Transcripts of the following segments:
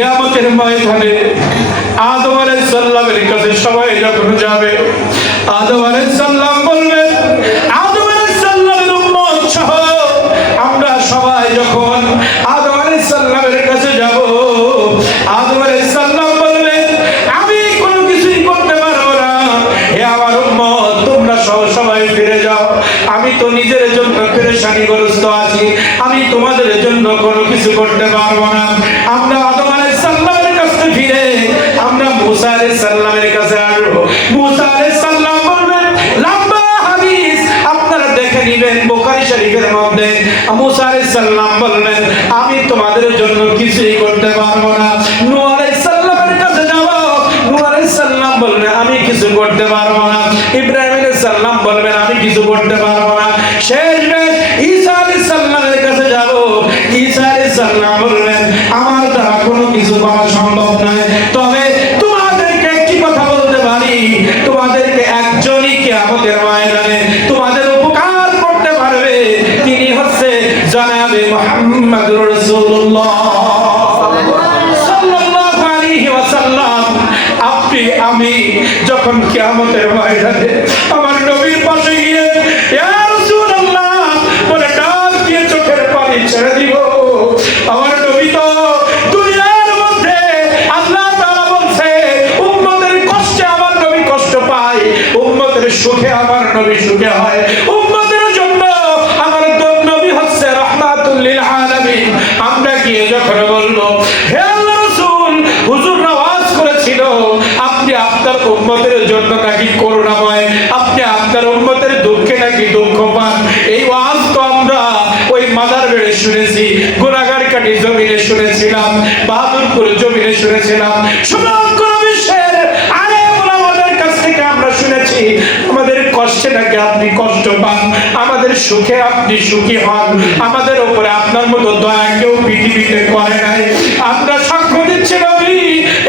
কিয়ামতের ময়দানে আদম আলাইহিস সালামের কাছে সবাই যখন যাবে, আদম আলাইহিস সালাম বলবেন, আদম আলাইহিস সালামের উম্মত সহ আমরা সবাই যখন আদম আলাইহিস সালামের কাছে যাব, আদম আলাইহিস সালাম বলবেন, আমি কোনো কিছুই করতে পারবো না, হে আমার উম্মত তোমরা সবাই ফিরে যাও, আমি তো নিজের জন্য পেরেশানিগ্রস্ত আছি, আমি তোমাদের জন্য কোনো কিছু করতে পারবো না। আমরা আদম আলাইহিস সালামের কাছে ফিরে আমরা মুসা আলাইহিস সালামের কাছে আসবো। মুসা আলাইহিস সালাম বলবেন, লম্বা হাদিস আপনারা দেখে নেবেন বুখারী শরীফের মধ্যে, মুসা আলাইহিস সালাম বলবেন, আমি তোমাদের জন্য কিছুই করতে পারবো না। নূহ আলাইহিস সালামের কাছে যাব, নূহ আলাইহিস সালাম বলবেন, আমি কিছু করতে পারবো না। ইব্রাহিম আলাইহিস সালাম বলবেন, আমি কিছু করতে পারবো না। শেষমেশ ঈসা আলাইহিস সালামের কাছে যাব, ঈসা আলাইহিস সালাম বলবেন, আমার দ্বারা কোনো কিছু করা সম্ভব নয়, তবে তোমাদেরকে একটি কথা বলতে পারি, তোমাদেরকে একজনই কিয়ামতের ময়দানে তোমাদের উপকার করতে পারবে, তিনি হচ্ছে জনাবে মুহাম্মদুর রাসূলুল্লাহ সাল্লাল্লাহু আলাইহি ওয়াসাল্লাম। আপনি আমি যখন কিয়ামতের ময়দানে আমার নবীর পাশে গিয়ে ইয়া রাসূলুল্লাহ বলে ডাক দিয়ে চোখের পানি ছেড়ে দিব, আমার নবী তো দুনিয়ার মধ্যে আল্লাহ তাআলা বলছে উম্মতের কষ্টে আমার নবী কষ্ট পায়, উম্মতের সুখে আমার নবী সুখে হয়, উম্মতের জন্য আমার নবী হচ্ছে রাহমাতুল লিল আলামিন। আমরা গিয়ে যখন বলবো, হে আল্লাহর রাসূল, হুজুর ওয়াজ করেছিল আপনি আপনার উম্মতের জন্য নাকি করুণাময়, আপনি আপনার উম্মতের দুঃখে নাকি দুঃখ পান, এই ওয়াজ তো আমরা ওই মাদার বেড়ে শুনেছি, গুনাহগার কাটি জমিনে শুনেছিলাম, বাহাদুরপুর জমিনে শুনেছিলাম, সমগ্র বিশ্বের আলেম ওলামাদের কাছ থেকে আমরা শুনেছি আমাদের কষ্টে নাকি আপনি কষ্ট পান, আমাদের সুখে আপনি সুখী হন, আমাদের উপরে আপনার মতো দয়া কেউ পৃথিবীতে করে নাই। আমরা সাক্ষ্য দিচ্ছি নবী,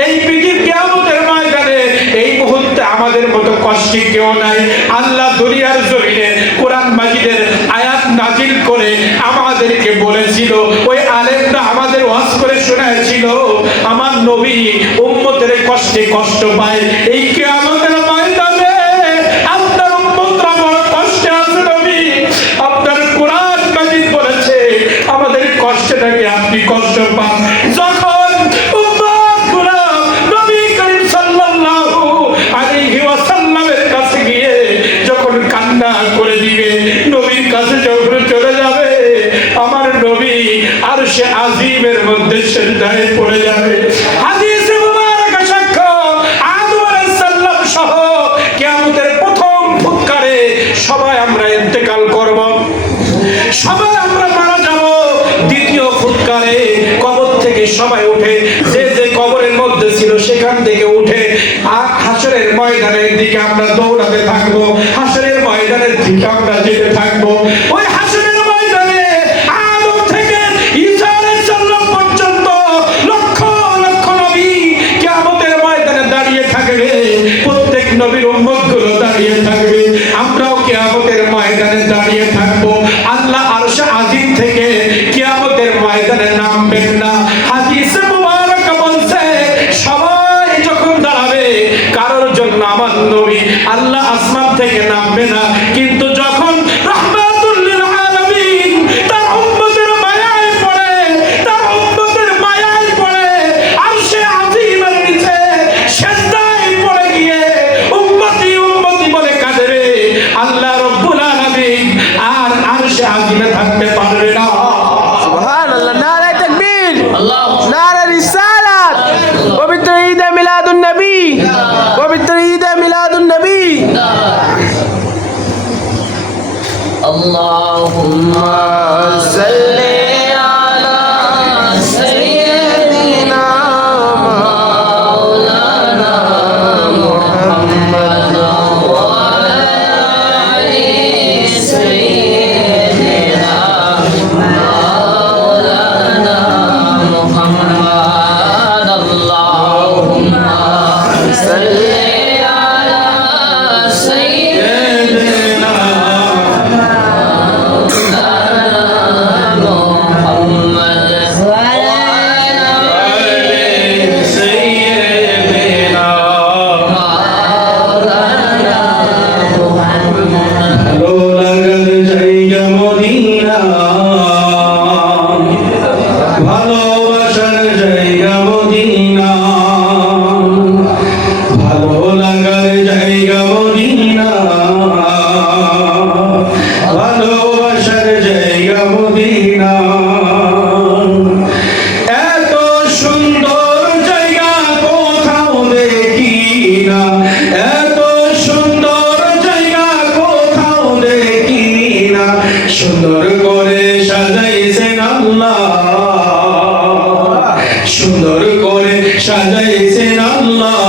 এই পৃথিবী কিয়ামতের ময়দানে এই মুহূর্তে আমাদের মতো কষ্টে কেউ নাই। আল্লাহ দুনিয়ার জমিনে কোরআন মাজিদের আয়াত নাজিল করে আমাদেরকে বলেছিল, ওই আলেমরা আমাদের ওয়াজ করে শোনাচ্ছিল আমার নবী উম্মতের কষ্টে কষ্ট পায়, এই কিয়ামতের ময়দানে আপনার উম্মতরা বড় কষ্টে আছে নবী, আপনার কোরআন মাজিদ বলেছে আমাদের কষ্টে নাকি আপনি কষ্ট পান। যখন উম্মতগুলো নবী করিম সাল্লাল্লাহু আলাইহি ওয়াসাল্লামের কাছে গিয়ে যখন কান্না করে দিবে, নবীর কাছে যখন চলে যাবে, আমার নবী আরশে আজিমের মধ্যে সিজদায় পড়ে যাবে। হাদিসে মুবারকা সাক্ষ্য, আদম আলাইহিস সালাম সহ কিয়ামতের প্রথম ফুৎকারে সবাই আমরা ইন্তেকাল করব, সবাই আমরা মারা যাব। দ্বিতীয় ফুৎকারে কবর থেকে সবাই উঠে, যে যে কবরের মধ্যে ছিল সেখান থেকে উঠে হাশরের ময়দানের দিকে আমরা দৌড়াতে থাকবো, হাশরের ময়দানের দিকে আমরা যেতে থাকবো। ওই হাশরের ময়দানে আদম থেকে ঈসা আলাইহিস সালাম পর্যন্ত লক্ষ লক্ষ নবী কিয়ামতের ময়দানে দাঁড়িয়ে থাকবে, প্রত্যেক নবীর উম্মতগুলো দাঁড়িয়ে থাকবে, আমরাও কিয়ামতের ময়দানে দাঁড়িয়ে থাকবো। আল্লাহ আরশে আজিম থেকে কিয়ামতের ময়দানে নামবেন না। হাদিসে মুবারকা বলছে সবাই যখন দাঁড়াবে কারোর জন্য আমার নবী আল্লাহ আসমান থেকে নামবে না, কিন্তু যখন রাহমাতুল লিল আলামিন তার উম্মতের মায়ায় পড়ে, তার উম্মতের মায়ায় পড়ে আরশে আজিমের নিচে সিজদায় পড়ে গিয়ে উম্মতি উম্মতি বলে কাঁদবে, আল্লাহ রাব্বুল আলামিন আর আরশে আজিমে থাকতে পারবে না। সুবহানাল্লাহ, নারে তাকবীর, নারে রিসালাত, পবিত্র ঈদে মিলাদুন নবী, পবিত্র ঈদে মিলাদুন নবী। আল্লাহুম্মা সাল্লি আলা সাইয়্যিদিনা মাওলানা মুহাম্মদ ওয়া আলা আলি সাইয়্যিদিনা মাওলানা মুহাম্মদ। আল্লাহুম্মা সাল্লি আলা সাইয়্যিদিনা মাওলানা করে সাজাইছেন আল্লাহ।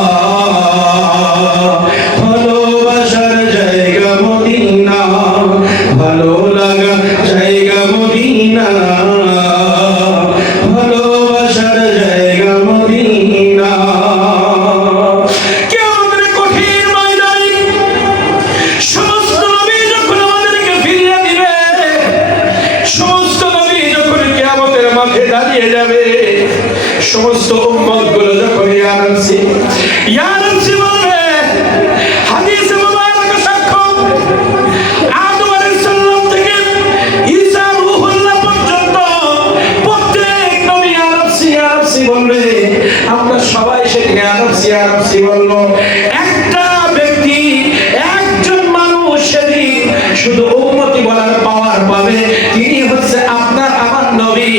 ভালোবাসার জায়গা মদিনা, ভালো লাগা জায়গা মদিনা, ভালোবাসার জায়গা মদিনা। কিয়ামতের কঠিন ময়দানে সমস্ত নবী যখন আমাদেরকে ফিরিয়ে দিবে, সমস্ত নবী যখন কিয়ামতের মাঠে দাঁড়িয়ে যাবে, সমস্ত উম্মত গুলো যখন ইয়া নফসি বলবে, হাদিসে মুবারক সাক্ষ্য, আদম আলাইহিস সালাম থেকে ঈসা রূহুল্লাহ পর্যন্ত প্রত্যেক নবী ইয়া নফসি বলবে। আমরা সবাই সেদিকে ইয়া নফসি বলবো। একটা ব্যক্তি, একজন মানুষ সেদিন শুধু উম্মতি বলার পাওয়ার পাবে, তিনি হচ্ছে আপনার আমার নবী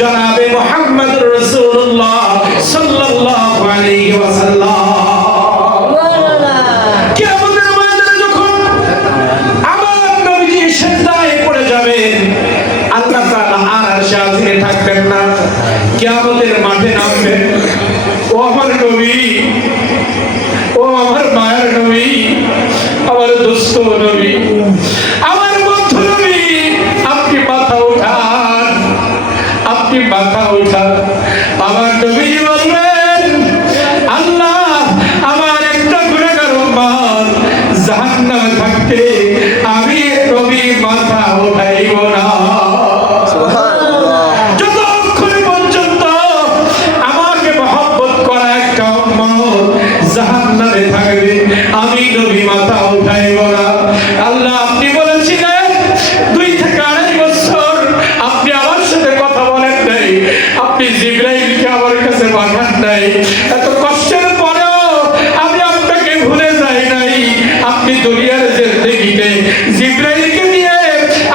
জনাবে মুহাম্মদুর রাসূলুল্লাহ সাল্লাল্লাহু আলাইহি ওয়াসাল্লাম। কিয়ামতের ময়দানে যখন আমার নবীজি সিজদায় পড়ে যাবেন, আল্লাহ তাআলা আর আরশে আজিমে থাকবেন না, কিয়ামতের মাঠে নামবেন। ও আমার নবী, ও আমার মায়ের নবী, আমার দোস্ত নবী, আমার বন্ধু নবী, আপনি মাথা উঠান, আপনি মাথা উঠান। আমার নবী বলবেন, আল্লাহ আমার একটা গুনাহগার উম্মত জাহান্নামে থাকতে আমি নবী মাথা উঠাইব না। যতক্ষণ পর্যন্ত আমাকে মহব্বত করা একটা উম্মত জাহান্নামে থাকবে, আমি নবী মাথা উঠাইব না। আল্লাহ আপনি বলেছিলেন 2 থেকে 2.5 বছর আপনি আমার সাথে কথা বলেন নাই, আপনি জিবরাইলকে আমার কাছে পাঠান নাই। এত কষ্টের পরেও আমি আপনাকে ভুলে যাই নাই। আপনি দুনিয়ার জিন্দেগিতে জিবরাইলকে দিয়ে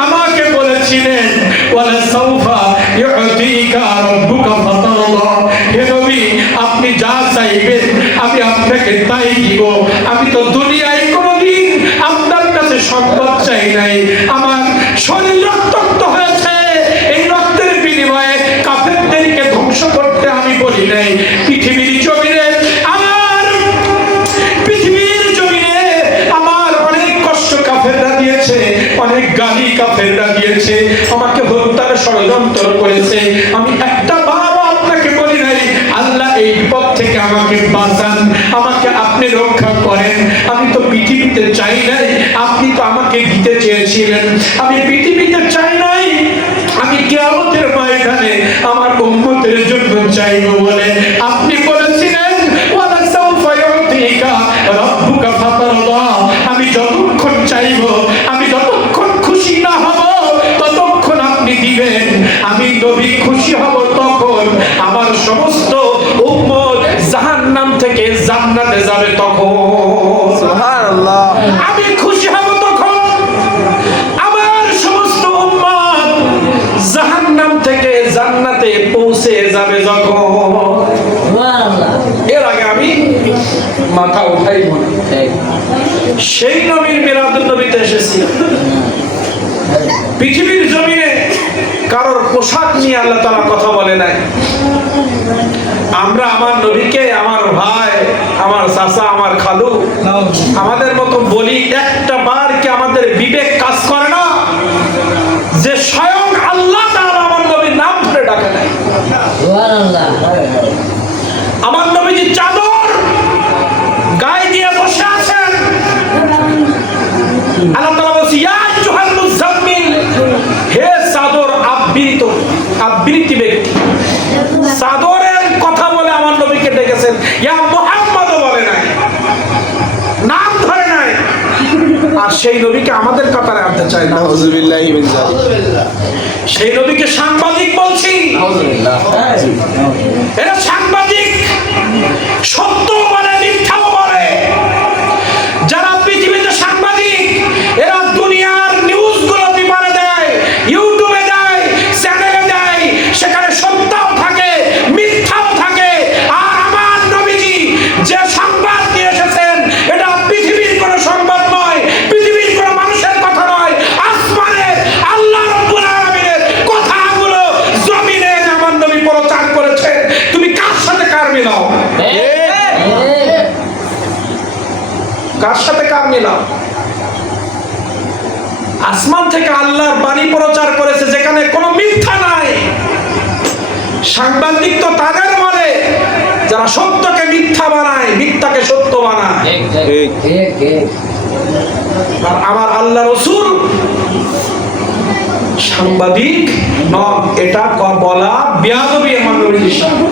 আমাকে বলেছিলেন, ওয়ালা সাউফা ইউতিকা রাব্বুকা ফাতারদা। হে নবী, আপনি যা চাইবেন আমি আপনাকে তাই দিব। আমি তো দুনিয়ায় কোনোদিন আপনার কাছে সম্পদ চাই নাই। আমার শরীর রক্তাক্ত হয়েছে, এই রক্তের বিনিময়ে কাফেরদেরকে ধ্বংস করতে আমি বলি নাই। পৃথিবীর জমিনে আমার অনেক কষ্ট কাফেররা দিয়েছে, অনেক গালি কাফেররা দিয়েছে, আমাকে হত্যার ষড়যন্ত্র করেছে। আমি একটা বারও আপনাকে বলি নাই আল্লাহ এই বিপদ থেকে আমাকে বাঁচান, আমাকে আপনি রক্ষা করেন। আমি তো পৃথিবীতে চাই নাই, আপনি তো আমাকে দিতে চেয়েছিলেন। আমি পৃথিবীতে চাই নাই, আমি কিয়ামতের ময়দানে আমার উম্মতের জন্য চাইবো বলে আপনি বলেছিলেন, ওয়ালা সাউফা ইউতিকা রাব্বুকা ফাতারদা। আমি যতক্ষণ চাইবো, আমি যতক্ষণ খুশি না হব, ততক্ষণ আপনি দিবেন। আমি নবী খুশি হব তখন আমার সমস্ত উম্মত জাহান্নাম থেকে জান্নাতে যাবে তখন। সুবহানাল্লাহ। আমি খুশি হব তখন আমার সমস্ত উম্মত জাহান্নাম থেকে জান্নাতে পৌঁছে যাবে যখন। এর আগে আমি মাথা উঠাইব না। সেই নবীর মিলাদুন নবীতে এসেছি। পৃথিবীর জমিনে কারোর পোশাক নিয়ে আল্লাহ তাআলা কথা বলে নাই। আমরা আমার নবীকে আমার ভাই, আমার চাচা, আমার খালু, আমাদের মতো বলি, একটা বার কি আমাদের বিবেক কাজ করে না যে স্বয়ং আল্লাহ তাআলা আমার নবীর নাম ধরে ডাকে নাই? আমার নবীজি চাদর গায়ে দিয়ে বসে আছেন, আল্লাহ তাআলা বলছে, ইয়া আইয়ুহাল মুযাম্মিল, হে চাদর আবৃত ব্যক্তি। চাদরের কথা বলে আমার নবীকে ডেকেছেন, ইয়া মুহাম্মদ বলে নাই, নাম ধরে নাই। আর সেই নবীকে আমাদের কাতারে আনতে চায় না। নাউযুবিল্লাহি মিন যালিক। সেই নবীকে সাংবাদিক বলছি। এরা সাংবাদিক, সত্য বলে মিথ্যাও বলে। যারা পৃথিবীতে সাংবাদিক, এরা দুনিয়ার নিউজ গুলো পেপারে দেয়, ইউটিউবে দেয়, চ্যানেলে দেয়, সেখানে সত্যও থাকে মিথ্যাও থাকে। আর আমার নবীজি যে সংবাদ নিয়ে এসেছেন, এটা পৃথিবীর কোনো সংবাদ নয়, পৃথিবীর কোনো মানুষের কথা নয়, আসমানের আল্লাহ রাব্বুল আলামিনের কথাগুলো জমিনে আমার নবী প্রচার করেছেন। তুমি কার কার সাথে কার মিলাপ? আসমান থেকে আল্লাহর বাণী প্রচার করেছে যেখানে কোনো মিথ্যা নাই। সাংবাদিক তো তাদের বলে যারা সত্যকে মিথ্যা বানায়, মিথ্যাকে সত্য বানায়। আর আমার আল্লাহ রাসূল সাংবাদিক নন, এটা বলা বেয়াদবি আমার নবীর সাথে।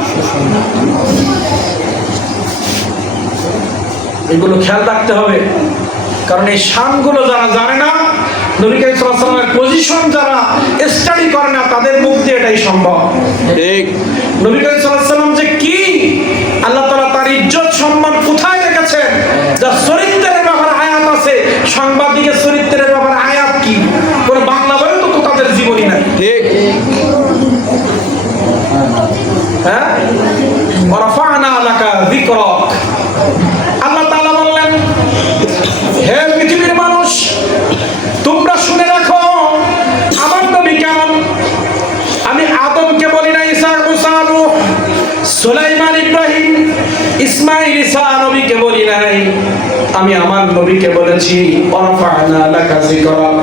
এগুলো খেয়াল রাখতে হবে, কারণ এই শানগুলো যারা জানে না, নবী করিম সাল্লাল্লাহু আলাইহি ওয়াসাল্লামের পজিশন যারা স্টাডি করে না, তাদের মুখ দিয়ে এটাই সম্ভব। ঠিক, নবী করিম সাল্লাল্লাহু আলাইহি ওয়াসাল্লাম যে কি, আল্লাহ তাআলা তার ইজ্জত সম্মান কোথায় রেখেছেন, যার চরিত্রের ব্যাপারে আয়াত আছে, সাংবাদিকের চরিত্রের ব্যাপারে আয়াত কি? কোন বাংলা বলে তো তাদের জীবনী নাই। ঠিক, হ্যাঁ, ওয়ারাফা'না লাকা যিকরাক। আল্লাহ তাআলা বললেন, হে পৃথিবীর মানুষ, তোমরা শুনে রাখো আমার নবী কেমন। আমি আদমকে বলি না ঈসা, মুসা, নূহ, সুলাইমান, ইব্রাহিম, ইসমাঈল, ঈসা নবীকে বলি নাই, আমি আমার নবীকে বলেছি ওয়ারাফা'না লাকা যিকরাক।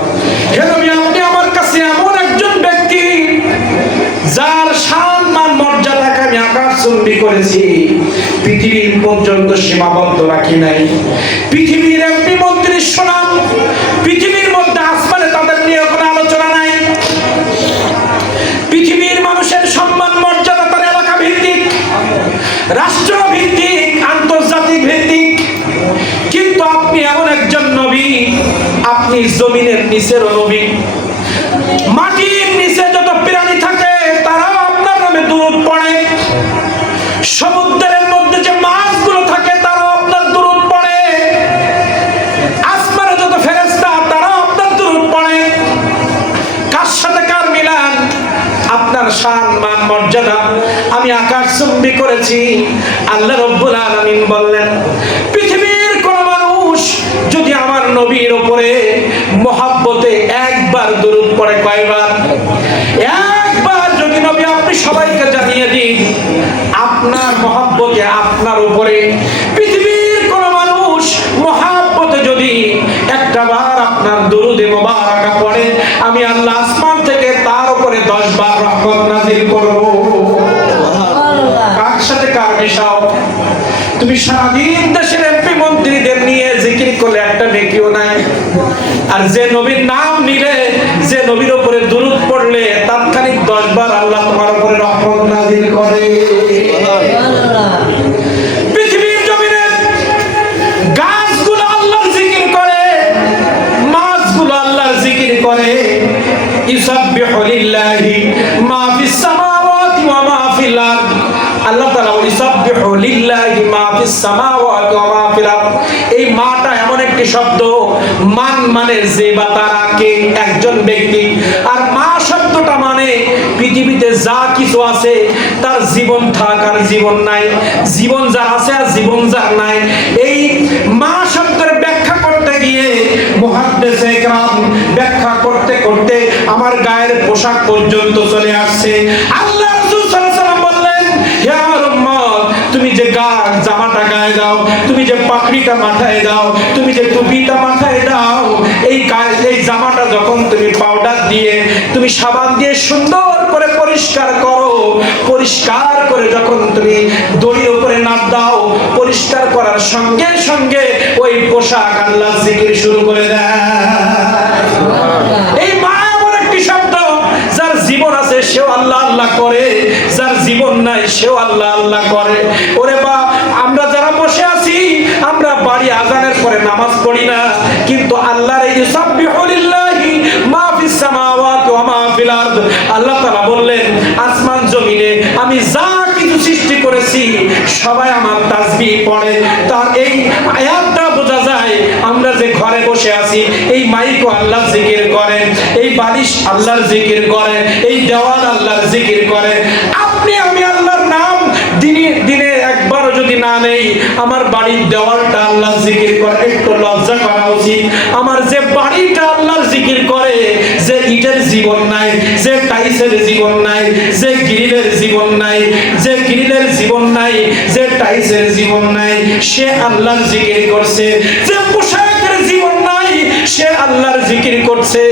হে নবী, আপনি আমার কাছে এমন একজন ব্যক্তি যার শান মান মর্যাদাকে আমি আকাশচুম্বী করেছি, পৃথিবীর পর্যন্ত সীমাবদ্ধ রাখি নাই। পৃথিবীর এমপি মন্ত্রীর সুনাম, পৃথিবীর মধ্যে আসমানে তাদের নিয়ে কোনো আলোচনা নাই। পৃথিবীর মানুষের সম্মান মর্যাদা তার এলাকা ভিত্তিক, রাষ্ট্র ভিত্তিক, আন্তর্জাতিক ভিত্তিক। কিন্তু আপনি এমন একজন নবী, আপনি জমিনের নিচেরও নবী। মাটির নিচে যত প্রাণী থাকে তারাও আপনার নামে দুরূদ পড়ে। সমুদ্রের মধ্যে যে মাছগুলো থাকে তারাও আপনার দুরূদ পড়ে। আসমানে যত ফেরেশতা তারাও আপনার দুরূদ পড়ে। কার সাথে কার মিলান? আপনার শান মান মর্যাদা আমি আকাশচুম্বী করেছি। আল্লাহ রাব্বুল আলামিন বললেন, পৃথিবীর কোন মানুষ যদি আমার নবীর উপরে মহব্বতে একবার দুরূদ পড়ে, কয়বার? একবার। যদি নবী আপনি সবাইকে জানিয়ে দিন আপনার মহব্বতে আপনার উপরে পৃথিবীর কোন মানুষ মহব্বতে যদি একটা বার আপনার দুরূদে মুবারাকা পড়ে, আমি আল্লাহ আসমান থেকে তার উপরে 10 বার রহমত নাযিল করব। কার সাথে কার মিশাও? তুমি সারাদিন দেশের এমপি মন্ত্রীদের নিয়ে জিকির করলে একটা নেকিও নাই। আর যে নবীর নাম নিলে, যে নবীর উপরে দুরূদ পড়লে তাৎক্ষণিক 10 বার আল্লাহ তোমার উপরে রহমত নাযিল করে। পৃথিবীর জমিনে গাছগুলো আল্লাহর জিকির করে, মাছগুলো আল্লাহর জিকির করে। ইউসাব্বিহু লিল্লাহি মা ফিস সামাওয়াতি ওয়া মা ফিল আরদ। আল্লাহ তাআলা ইউসাব্বিহু লিল্লাহি মা ফিস সামাওয়াতি ওয়া মা ফিল আরদ। এই মাটা এমন একটি শব্দ, মান মানে যে বা তারা, কে, একজন ব্যক্তি। আর মা শব্দটা মানে পৃথিবীতে যা কিছু আছে তার জীবন থাক আর জীবন নাই, জীবন যার আছে আর জীবন যার নাই। এই মা শব্দের ব্যাখ্যা করতে গিয়ে মুহাদ্দিস ইকরাম ব্যাখ্যা করতে করতে আমার গায়ের পোশাক পর্যন্ত চলে আসছে। আল্লাহ রাসূল সাল্লাল্লাহু আলাইহি ওয়াসাল্লাম বললেন, ইয়া উম্মত, তুমি যে জামাটা গায়ে দাও, তুমি যে পাগড়িটা মাথায় দাও, তুমি যে টুপিটা মাথায় দাও, এই জামাটা যখন তুমি পাউডার দিয়ে, তুমি সাবান দিয়ে সুন্দর করে পরিষ্কার করো, পরিষ্কার করে যখন তুমি দড়ির উপরে নাপ দাও, পরিষ্কার করার সঙ্গে সঙ্গে ওই পোশাক আল্লাহ জিকির শুরু করে দেয়। এই মা এমন একটি শব্দ, যার জীবন আছে সেও আল্লাহ আল্লাহ করে, যার জীবন নাই সেও আল্লাহ আল্লাহ করে। ওরে বা, আমরা যারা বসে আছি, আমরা বাড়ি আজানের পরে নামাজ পড়ি না, কিন্তু আল্লাহর এই ইউসাব্বিহু লিল্লাহি মা ফিস সামাওয়াতি ওয়া মা ফিল আরদ। আল্লাহ তাআলা বললেন, আসমান জমিনে আমি যা কিছু সৃষ্টি করেছি সবাই আমার তাসবিহ পড়ে। তার এই আয়াতটা বোঝা যায়, আমরা যে ঘরে বসে আছি, এই মাইকও আল্লাহর জিকির করেন, এই বালিশ আল্লাহর জিকির করে, এই দেওয়াল আল্লাহর জিকির করে। আপনি আমি আল্লাহর নাম দিনে দিনে একবারও যদি না নেই, আমার বাড়ির দেওয়ালটা আল্লাহর জিকির করে, একটু লজ্জা করা উচিত। আমার যে বাড়িটা আল্লাহর জিকির করে, যে ইটের জীবন নাই, যে টাইসের জীবন নাই, যে গ্রিলের জীবন নাই, যে গ্রিলের জীবন নাই, যে টাইসের জীবন নাই, সে আল্লাহর জিকির করছে। যে সে আল্লাহর জিকির করছে।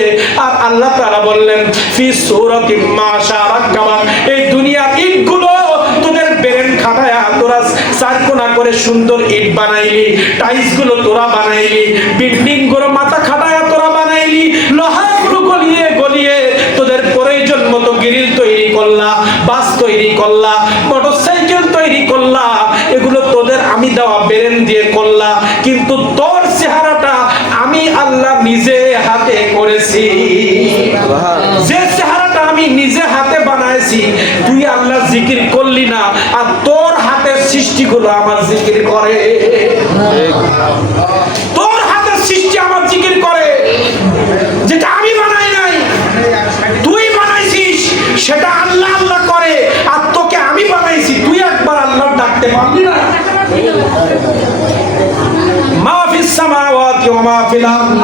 আর আল্লাহ তাআলা বললেন ফি সূরাতি মাশা রাক্কাবা, এই দুনিয়ার ইটগুলো তোদের ব্রেন খাটায়া তোরা চারকোনা করে সুন্দর ইট বানাইলি, টাইলস গুলো তোরা বানাইলি, বিল্ডিং গুলো মাথা খাটায়া তোরা বানাইলি, লোহাগুলো গলিয়ে গলিয়ে তোদের প্রয়োজন মতো গ্রিল তৈরি করলা, বাস তৈরি করলা, মোটরসাইকেল তৈরি করলা, এগুলো তোদের আমি দেওয়া ব্রেন দিয়ে করলা। কিন্তু তোর চেহারাটা আমি আল্লাহ নিজে হাতে করেছি। যে চেহারাটা আমি নিজে হাতে বানাইছি, তুই আল্লাহ জিকির করলি না, আর তোর হাতের সৃষ্টিগুলো আমার জিকির করে। তোর হাতের সৃষ্টি আমার জিকির করে, যেটা আমি বানাই নাই তুই বানাইছিস, সেটা আল্লাহ আল্লাহ করে। আর তোকে আমি বানাইছি, তুই একবার আল্লাহ ডাকতে পারলি না। মা ফিস সামাওয়াতি ওয়া মা ফিল আরদ,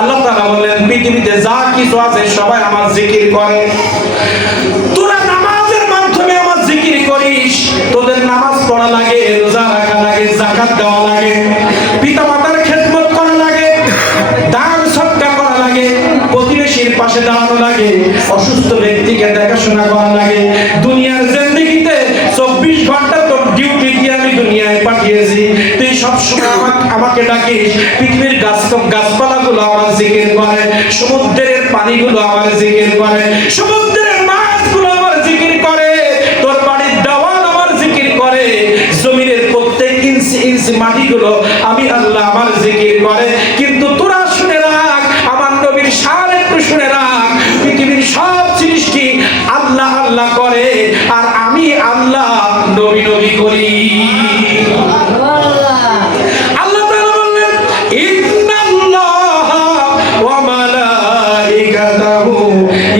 আল্লাহ তাআলা বলেন পৃথিবীতে যা কিছু আছে সবাই আমার জিকির করে। তোরা নামাজের মাধ্যমে আমার জিকির করিস, তোদের নামাজ পড়া লাগে, রোজা রাখা লাগে, যাকাত দেওয়া লাগে, পিতামাতার খেদমত করা লাগে, দান সদকা করা লাগে, প্রতিবেশীর পাশে দাঁড়ানো লাগে, অসুস্থ ব্যক্তিকে দেখাশোনা করা লাগে। দুনিয়ার জিন্দেগিতে 24 ঘন্টা তোর ডিউটি দিয়ে আমি দুনিয়ায় পাঠিয়েছি, তুই সবসময় আমাকে ডাকিস। পৃথিবীর গাছপালাগুলো আমার জিকির করে, সমুদ্রের পানিগুলো আমার জিকির করে, সমুদ্রের মাছগুলো আমার জিকির করে, তোর বাড়ির দেওয়াল আমার জিকির করে, জমিনের প্রত্যেক ইঞ্চি ইঞ্চি মাটিগুলো আমি আল্লাহ আমার জিকির করে। কিন্তু তোরা শুনে রাখ, আমার নবীর শান একটু শুনে রাখ, পৃথিবীর সব সৃষ্টি আল্লাহ আল্লাহ করে, আর আমি আল্লাহ নবী নবী করি। আল্লাহ তাআলা বললেন ইন্নাল্লাহা ওয়া মালাইকাতাহু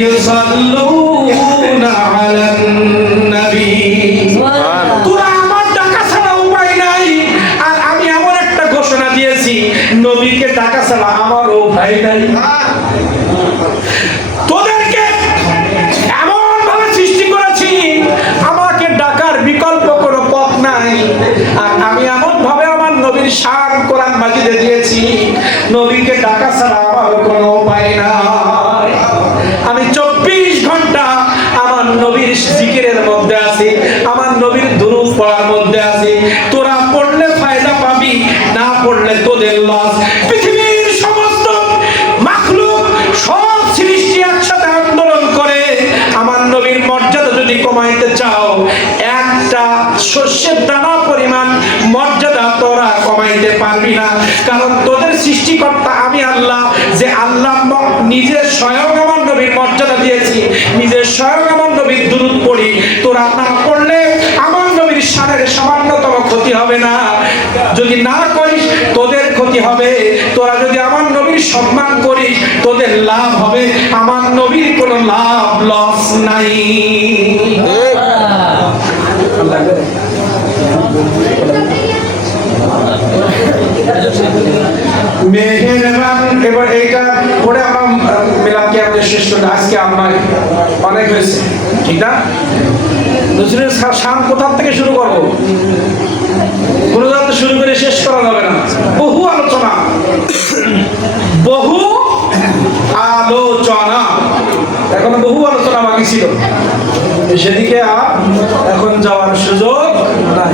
ইউসাল্লুনা আলান নবী। তোরা আমার ডাকা ছাড়া উপায় নাই, আর আমি এমন একটা ঘোষণা দিয়েছি, নবীকে ডাকা ছাড়া আমারও উপায় নাই। তোদেরকে এমন ভাবে সৃষ্টি করেছি, আমাকে ডাকার বিকল্প কোনো পথ নাই। আর আমি এমন ভাবে আমার নবীর শান কোরআন মাজিদে দিয়েছি, নবীকে ডাকা ছাড়া আমার কোনো উপায় নাই। আমি 24 ঘন্টা আমার নবীর জিকিরের মধ্যে আছি, আমার নবীর দুরূদ পড়ার মধ্যে আছি। তোরা পড়লে ফায়দা পাবি, না পড়লে তোদের লস। পৃথিবীর সমস্ত মাখলুক সব সৃষ্টি একসাথে আন্দোলন করে আমার নবীর মর্যাদা যদি কমাইতে চাও, একটা শস্যের দানা পরিমাণ মর্যাদা তোরা কমাইতে পারবি না। কারণ তোদের সৃষ্টিকর্তা আমি আল্লাহ, যে আল্লাহ নিজে স্বয়ং আমার নবীর মর্যাদা দিয়েছি, নিজে স্বয়ং আমার নবীর দুরূদ পড়ি। তোরা না পড়লে আমার নবীর শানের সামান্যতম ক্ষতি হবে না। যদি না করিস তোদের ক্ষতি হবে। তোরা যদি আমার নবীর সম্মান করিস তোদের লাভ হবে, আমার নবীর কোনো লাভ লস নাই। মেহেরবান। এবার এইটা পরে আমরা মিলাদকে আমাদের শেষ করতে, আজকে আমার অনেক হয়েছে, ঠিক না? নজরুলের শান কোথা থেকে শুরু করবো? কোনো জায়গা শুরু করে শেষ করা যাবে না। বহু আলোচনা, বহু আলোচনা, এখনো বহু আলোচনা বাকি ছিল, সেদিকে আর এখন যাওয়ার সুযোগ নাই।